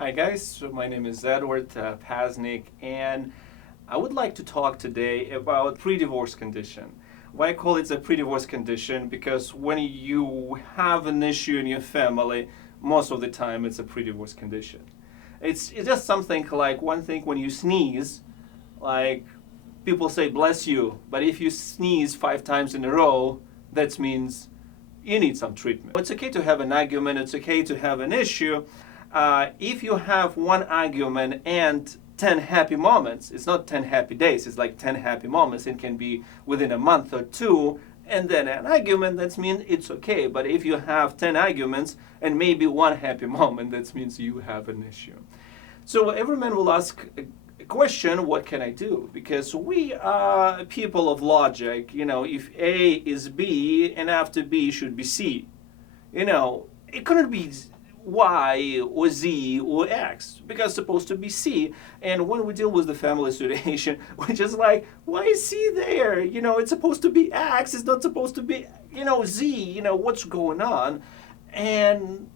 Hi guys, so my name is Edward Pasnik, and I would like to talk today about pre-divorce condition. Why I call it a pre-divorce condition? Because when you have an issue in your family, most of the time it's a pre-divorce condition. It's just something like one thing when you sneeze, like people say bless you, but if you sneeze 5 times in a row, that means you need some treatment. It's okay to have an argument, it's okay to have an issue. If you have one argument and 10 happy moments, it's not 10 happy days, it's like 10 happy moments. It can be within a month or two, and then an argument, that means it's okay. But if you have 10 arguments and maybe one happy moment, that means you have an issue. So every man will ask a question, what can I do? Because we are people of logic. If A is B and after B should be C. It couldn't be Y or Z or X because it's supposed to be C. And when we deal with the family situation, we're just like, why is C there? It's supposed to be X, it's not supposed to be, Z, what's going on? And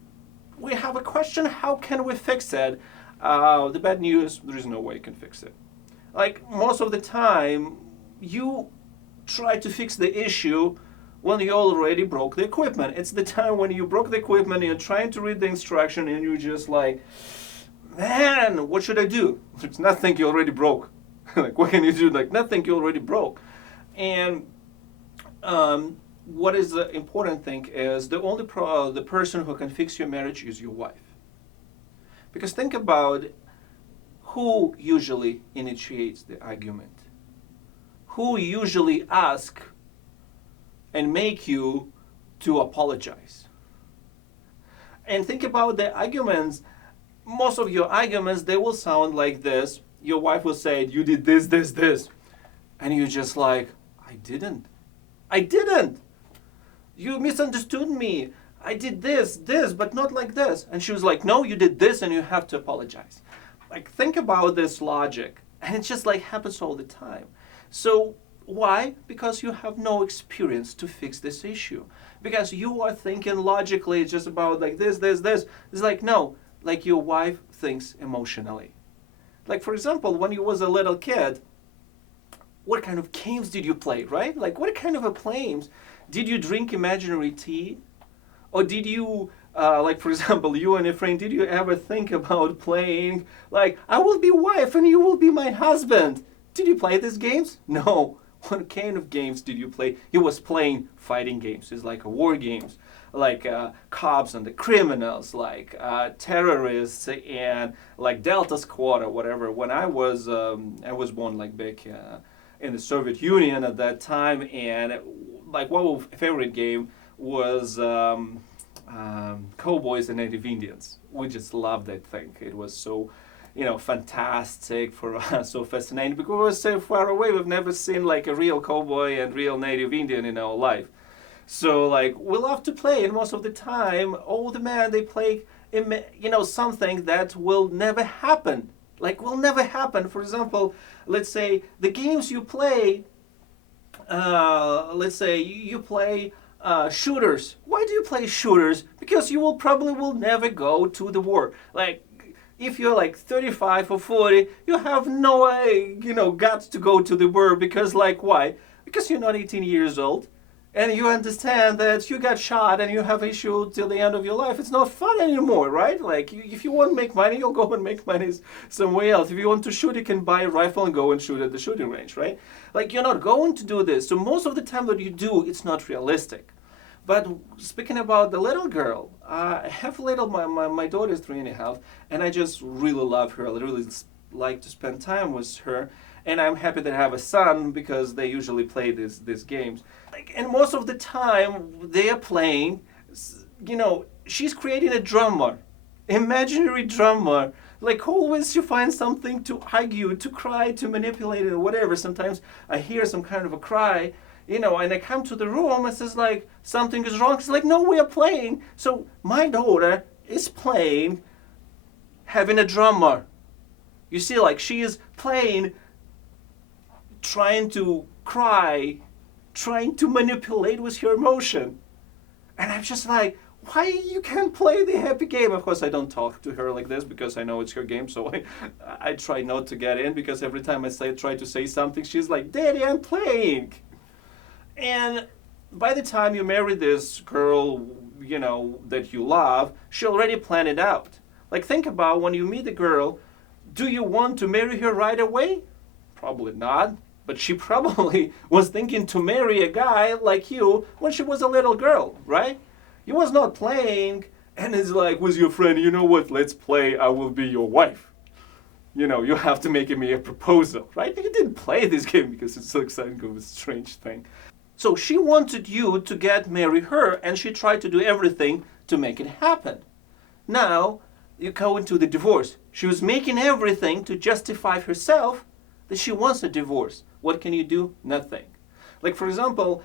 we have a question, how can we fix it? The bad news, there is no way you can fix it. Like most of the time, you try to fix the issue when you already broke the equipment. It's the time when you broke the equipment, you're trying to read the instruction, and you're just like, man, what should I do? There's nothing, you already broke. Like, what can you do? Like, nothing, you already broke. And what is the important thing is the person who can fix your marriage is your wife. Because think about who usually initiates the argument. Who usually asks and make you to apologize. And think about the arguments. Most of your arguments, they will sound like this. Your wife will say, you did this, this, this. And you're just like, I didn't. You misunderstood me. I did this, but not like this. And she was like, no, you did this and you have to apologize. Like, think about this logic. And it just like happens all the time. So why? Because you have no experience to fix this issue. Because you are thinking logically just about like this. It's like, no, like your wife thinks emotionally. Like, for example, when you was a little kid, what kind of games did you play, right? Like, what kind of games? Did you drink imaginary tea? Or did you, like, for example, you and a friend, did you ever think about playing, like, I will be wife and you will be my husband? Did you play these games? No. What kind of games did you play? He was playing fighting games. It's like war games, like cops and the criminals, like terrorists and like Delta Squad or whatever. When I was born like back in the Soviet Union at that time, and like one favorite game was Cowboys and Native Indians. We just loved that thing. It was so fantastic for us, so fascinating, because we're so far away. We've never seen like a real cowboy and real native Indian in our life. So like we love to play, and most of the time, all the men they play, something that will never happen. Like will never happen. For example, let's say the games you play. Let's say you play shooters. Why do you play shooters? Because you will never go to the war. Like, if you're like 35 or 40, you have no, guts to go to the war because, like, why? Because you're not 18 years old, and you understand that you got shot and you have issue till the end of your life. It's not fun anymore, right? Like, if you want to make money, you'll go and make money somewhere else. If you want to shoot, you can buy a rifle and go and shoot at the shooting range, right? Like, you're not going to do this. So most of the time what you do, it's not realistic. But speaking about the little girl, I have my daughter is 3.5, and I just really love her. I really like to spend time with her, and I'm happy that I have a son because they usually play these games. Like, and most of the time they are playing, she's creating a drama, imaginary drama. Like always you find something to argue, to cry, to manipulate, or whatever. Sometimes I hear some kind of a cry, and I come to the room and says like, something is wrong. It's like, no, we are playing. So my daughter is playing, having a drama. You see, like she is playing, trying to cry, trying to manipulate with her emotion. And I'm just like, why you can't play the happy game? Of course, I don't talk to her like this because I know it's her game, so I try not to get in, because every time try to say something, she's like, Daddy, I'm playing. And by the time you marry this girl, that you love, she already planned it out. Like, think about when you meet a girl, do you want to marry her right away? Probably not. But she probably was thinking to marry a guy like you when she was a little girl, right? You was not playing and it's like, with your friend, you know what, let's play, I will be your wife. You have to make me a proposal, right? You didn't play this game because it's so exciting, it was a strange thing. So she wanted you to marry her, and she tried to do everything to make it happen. Now, you go into the divorce. She was making everything to justify herself that she wants a divorce. What can you do? Nothing. Like, for example,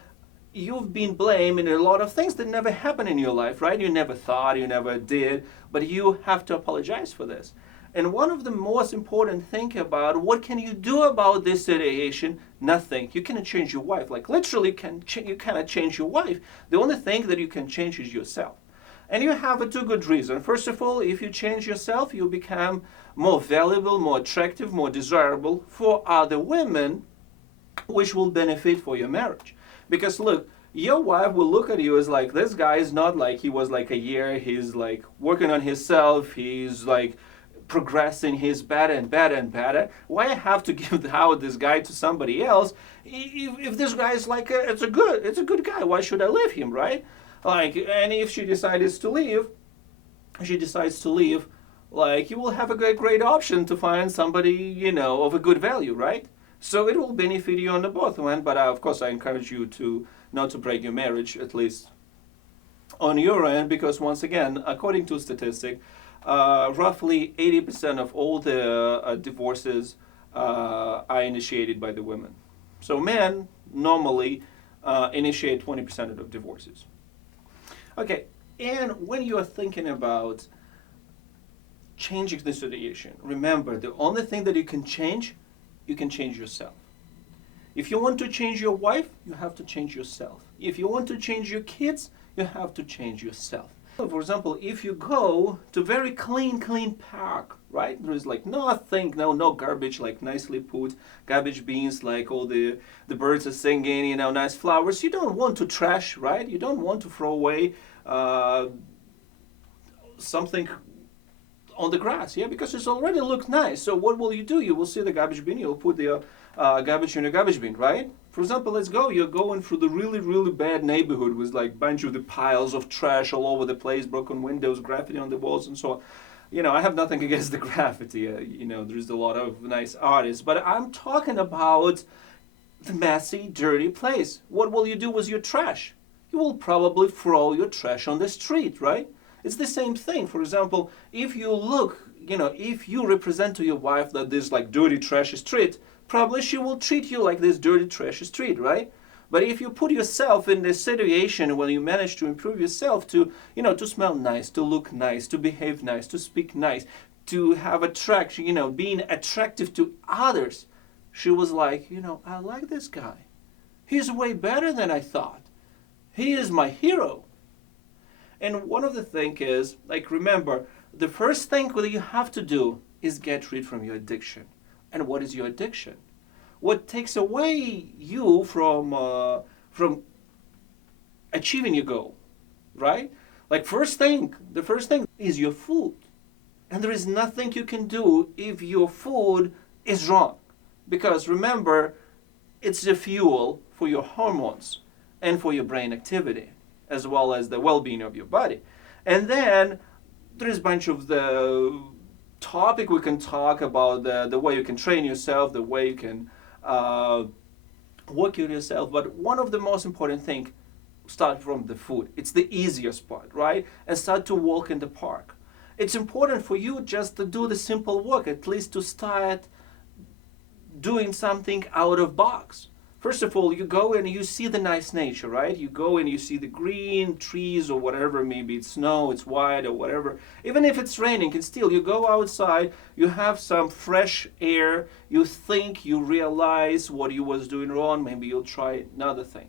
you've been blamed in a lot of things that never happened in your life, right? You never thought, you never did, but you have to apologize for this. And one of the most important thing about what can you do about this situation? Nothing. You cannot change your wife. Like, literally, you cannot change your wife. The only thing that you can change is yourself. And you have two good reasons. First of all, if you change yourself, you become more valuable, more attractive, more desirable for other women, which will benefit for your marriage. Because look, your wife will look at you as like, this guy is not like he was like a year, he's like working on himself, he's like progressing, he's better and better and better. Why I have to give out this guy to somebody else if this guy is like it's a good guy? Why should I leave him, right? Like, and if she decides to leave, like, you will have a great option to find somebody, of a good value, right? So it will benefit you on the both end, but of course I encourage you to not to break your marriage, at least on your end, because once again, according to statistic, roughly 80% of all the divorces are initiated by the women. So men normally initiate 20% of divorces. Okay, and when you are thinking about changing the situation, remember, the only thing that you can change yourself. If you want to change your wife, you have to change yourself. If you want to change your kids, you have to change yourself. For example, if you go to very clean park, right? There is like nothing, no garbage, like nicely put garbage bins, like all the birds are singing, nice flowers. You don't want to trash, right? You don't want to throw away something on the grass, yeah, because it's already looked nice. So what will you do? You will see the garbage bin, you'll put the garbage in a garbage bin, right? For example, let's go, you're going through the really bad neighborhood with like bunch of the piles of trash all over the place, broken windows, graffiti on the walls and so on. I have nothing against the graffiti, there's a lot of nice artists, but I'm talking about the messy, dirty place. What will you do with your trash? You will probably throw your trash on the street, right? It's the same thing. For example, if you look, if you represent to your wife that this like dirty, trashy street, probably she will treat you like this dirty, trashy street, right? But if you put yourself in this situation when you manage to improve yourself to, to smell nice, to look nice, to behave nice, to speak nice, to have attraction, being attractive to others, she was like, I like this guy. He's way better than I thought. He is my hero. And one of the things is, like, remember, the first thing that you have to do is get rid from your addiction. And what is your addiction? What takes away you from achieving your goal, right? Like, the first thing is your food. And there is nothing you can do if your food is wrong. Because remember, it's the fuel for your hormones and for your brain activity, as well as the well-being of your body. And then there is a bunch of the topic we can talk about, the way you can train yourself, the way you can work with yourself. But one of the most important things, start from the food. It's the easiest part, right? And start to walk in the park. It's important for you just to do the simple work, at least to start doing something out of box. First of all, you go and you see the nice nature, right? You go and you see the green trees or whatever, maybe it's snow, it's white or whatever. Even if it's raining, and still you go outside, you have some fresh air, you think, you realize what you was doing wrong, maybe you'll try another thing.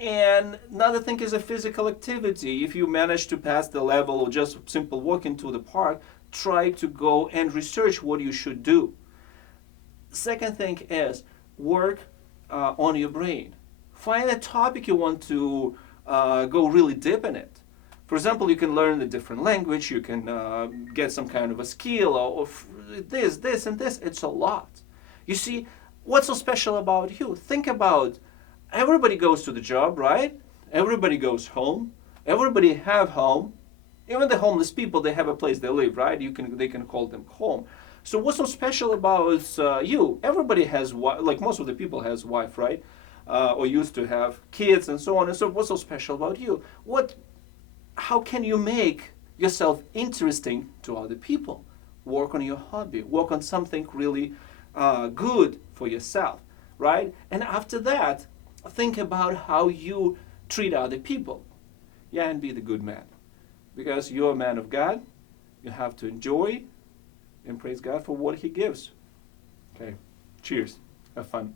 And another thing is a physical activity. If you manage to pass the level or just simple walk into the park, try to go and research what you should do. Second thing is work on your brain. Find a topic you want to go really deep in it. For example, you can learn a different language, you can get some kind of a skill or this, and this. It's a lot. You see, what's so special about you? Think about everybody goes to the job, right? Everybody goes home. Everybody have home. Even the homeless people, they have a place they live, right? They can call them home. So what's so special about you? Everybody has, like most of the people has wife, right? Or used to have kids and so on and so. What's so special about you? How can you make yourself interesting to other people? Work on your hobby. Work on something really good for yourself, right? And after that, think about how you treat other people. Yeah, and be the good man. Because you're a man of God, you have to enjoy and praise God for what He gives. Okay, cheers. Have fun.